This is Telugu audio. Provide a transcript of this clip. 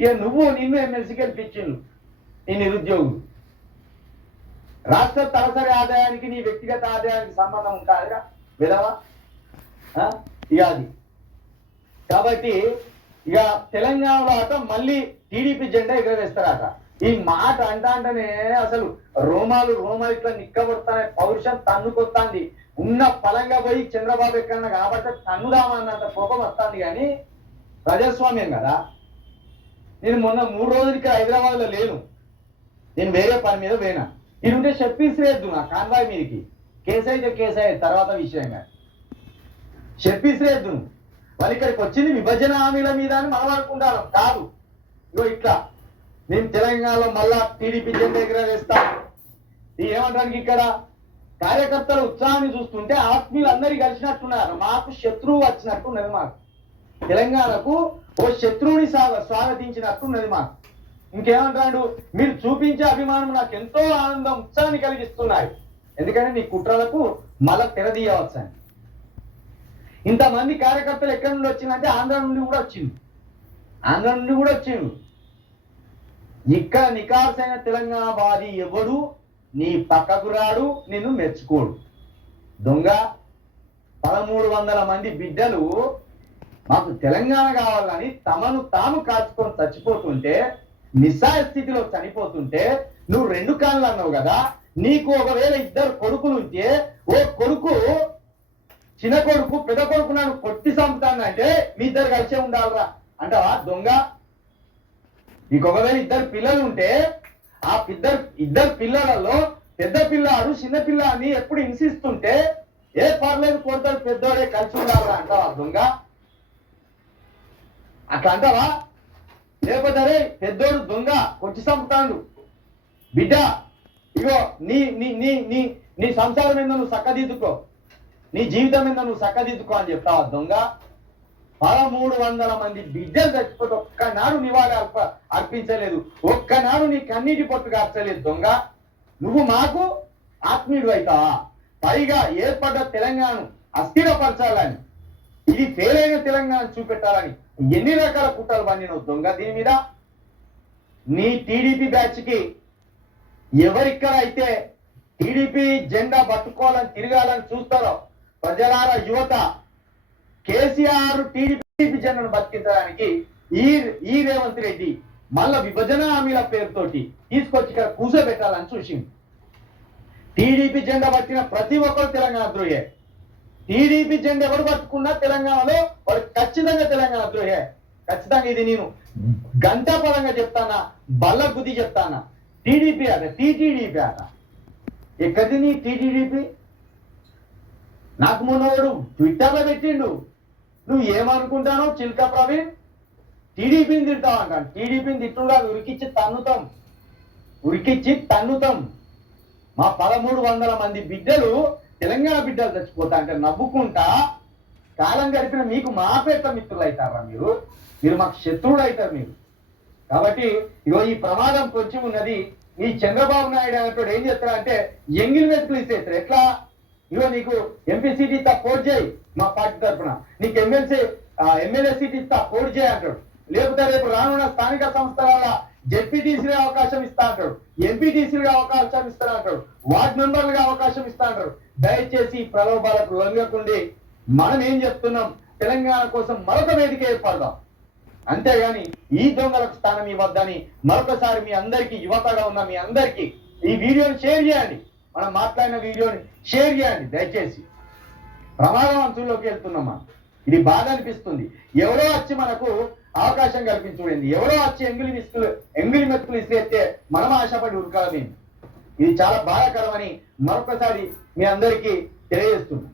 ఇక నిన్ను ఎమ్మెల్సీకి గెలిపించిండు ఈ నిరుద్యోగులు. రాష్ట్ర తలసరి ఆదాయానికి నీ వ్యక్తిగత ఆదాయానికి సంబంధం ఉంటాదిరా విధవా? ఇక అది కాబట్టి ఇక తెలంగాణలో అట మళ్ళీ టీడీపీ జెండా ఎగరవేస్తారట. ఈ మాట అంటేనే అసలు రోమాలు ఇట్లా నిక్కబడుతానే, పౌరుషం తన్నుకొస్తాంది. ఉన్న పలంగా పోయి చంద్రబాబు ఎక్కడన్నా కాబట్టి తన్నుదామన్నంత కోపం వస్తుంది. కానీ ప్రజాస్వామ్యం కదా. నేను మొన్న 3 రోజులు ఇక్కడ హైదరాబాద్లో లేను, నేను వేరే పని మీద పోయినా. ఇది ఉంటే చెప్పిసిరేద్దు నా కాన్వాయ్ మీదకి. కేసు అయితే కేసు అయ్యేది తర్వాత విషయంగా చెప్పిసిరేద్దు. వాళ్ళు ఇక్కడికి వచ్చింది విభజన హామీల మీద అని మనం అనుకుంటాను కాదు. ఇగో ఇట్లా నేను తెలంగాణలో మళ్ళా టీడీపీ జెండా ఎగరవేస్తా. ఏమంటానికి ఇక్కడ కార్యకర్తల ఉత్సాహాన్ని చూస్తుంటే ఆత్మీయులు అందరి కలిసినట్టున్నారు. మాకు శత్రువు వచ్చినట్టున్నది. మాకు తెలంగాణకు ఓ శత్రువుని స్వాగతించినట్టున్నది. మాకు ఇంకేమంటాడు, మీరు చూపించే అభిమానం నాకు ఎంతో ఆనందం ఉత్సాహాన్ని కలిగిస్తున్నాయి. ఎందుకంటే నీ కుట్రలకు మళ్ళా తెరదీయవచ్చని. ఇంతమంది కార్యకర్తలు ఎక్కడి నుండి వచ్చిందంటే ఆంధ్ర నుండి కూడా వచ్చిండు. ఇక్కడ నికార్సైన తెలంగాణ వాది ఎవడు నీ పక్కకు రాడు, నిన్ను మెచ్చుకోడు. దొంగ 1300 మంది బిడ్డలు మాకు తెలంగాణ కావాలని తమను తాము కాచుకొని చచ్చిపోతుంటే, నిస్సాయ స్థితిలో చనిపోతుంటే నువ్వు 2 కాళ్ళు అన్నావు కదా. నీకు ఒకవేళ 2 కొడుకులు ఉంటే ఓ కొడుకు చిన్న కొడుకు పెద్ద కొడుకు నన్ను కొట్టి చంపుతానంటే మీ 2 కలిసే ఉండాలరా అంటావా దొంగ? నీకు ఒకవేళ 2 పిల్లలు ఉంటే ఆ 2 పిల్లలలో పెద్ద పిల్లాడు చిన్న పిల్లాన్ని ఎప్పుడు హింసిస్తుంటే ఏ పర్లేదు కొడతాడు పెద్దోడే కలిసి ఉండాలరా అంటావా దొంగ? అట్లా అంటావా? లేకపోతే అరే పెద్దోడు దొంగ కొట్టి చంపుతాడు బిడ్డ, ఇగో నీ నీ నీ నీ నీ సంసారం మీద నువ్వు చక్కదిద్దుకో, నీ జీవితం మీద నువ్వు చక్కదిద్దుకో అని చెప్తావా దొంగ? 1300 మంది బిడ్డలు చచ్చిపోతే ఒక్కనాడు నివాళి అర్పించలేదు, ఒక్కనాడు నీ కన్నీటి పొట్టు కార్చలేదు దొంగ. నువ్వు మాకు ఆత్మీయుడు అవుతావా? పైగా ఏర్పడ్డ తెలంగాణను అస్థిరపరచాలని, ఇది ఫెయిల్ అయిన తెలంగాణ చూపెట్టాలని ఎన్ని రకాల కుట్రలు పన్నినవు దొంగ. దీని మీద నీ టీడీపీ బ్యాచ్ కి ఎవరిక్కడ అయితే టీడీపీ జెండా పట్టుకోవాలని తిరగాలని చూస్తారో ప్రజలారా, యువత, కేసీఆర్ టీడీపీ జెండాను బతికించడానికి ఈ రేవంత్ రెడ్డి మళ్ళా విభజన హామీల పేరుతోటి తీసుకొచ్చి ఇక్కడ కూర్చోబెట్టాలని చూసింది. టీడీపీ జెండా పట్టిన ప్రతి ఒక్కరు తెలంగాణ ద్రోహే. టీడీపీ జెండా ఎవరు పట్టుకున్నా తెలంగాణలో వాడు ఖచ్చితంగా తెలంగాణ ద్రోహే. ఖచ్చితంగా ఇది నేను గంటాపరంగా చెప్తానా, బల్ల బుద్ధి చెప్తానా. టీడీపీ అట, టీటీడీపీ అట. ఎక్కడి నీ టీటీడీపీ? నాకు మొన్నవాడు ట్విట్టర్లో పెట్టిండు, నువ్వు ఏమనుకుంటానో చిల్కా ప్రవీణ్, టీడీపీని తిడతావు అంటాను. టీడీపీని తిట్టుగా ఉరికిచ్చి తన్నుతాం. మా 1300 మంది బిడ్డలు తెలంగాణ బిడ్డలు చచ్చిపోతా అంటే నవ్వుకుంటా కాలం గడిపిన మీకు మా పేట మిత్రులు అవుతారా? మీరు మాకు శత్రువులు అవుతారు మీరు. కాబట్టి ఇగో ఈ ప్రమాదం కొంచెం ఉన్నది. ఈ చంద్రబాబు నాయుడు అనేటోడు ఏం చేస్తాడంటే ఎంగిల్ వెతుకులు ఇస్తారు. ఎట్లా? ఇగో నీకు ఎంపీ సీట్ ఇస్తా పోటీ చేయి మా పార్టీ తరఫున, నీకు ఎమ్మెల్యే సీట్ ఇస్తా పోటీ చేయి అంటాడు. లేకపోతే రేపు రానున్న స్థానిక సంస్థల జెడ్పీటీసీగా అవకాశం ఇస్తా అంటాడు, ఎంపీటీసీగా అవకాశం ఇస్తా అంటాడు, వార్డు మెంబర్లుగా అవకాశం ఇస్తా అంటాడు. దయచేసి ప్రలోభాలకు లొంగకుండి మనం ఏం చెప్తున్నాం, తెలంగాణ కోసం మరొక వేదిక ఏర్పడదాం. అంతేగాని ఈ దొంగలకు స్థానం ఇవ్వద్దని మరొకసారి మీ అందరికీ, యువతగా ఉన్న మీ అందరికీ ఈ వీడియోని షేర్ చేయండి. మనం మాట్లాడిన వీడియోని షేర్ చేయండి దయచేసి. ప్రమాదం అంచుల్లోకి వెళ్తున్నామా? ఇది బాగా అనిపిస్తుంది. ఎవరో వచ్చి మనకు అవకాశం కల్పించుకుంది, ఎవరో వచ్చి ఎంగిలి మెతుకులు ఇస్తే మనం ఆశపడి ఉరకాలని. ఇది చాలా బాధాకరమని మరొకసారి మీ అందరికీ తెలియజేస్తున్నాం.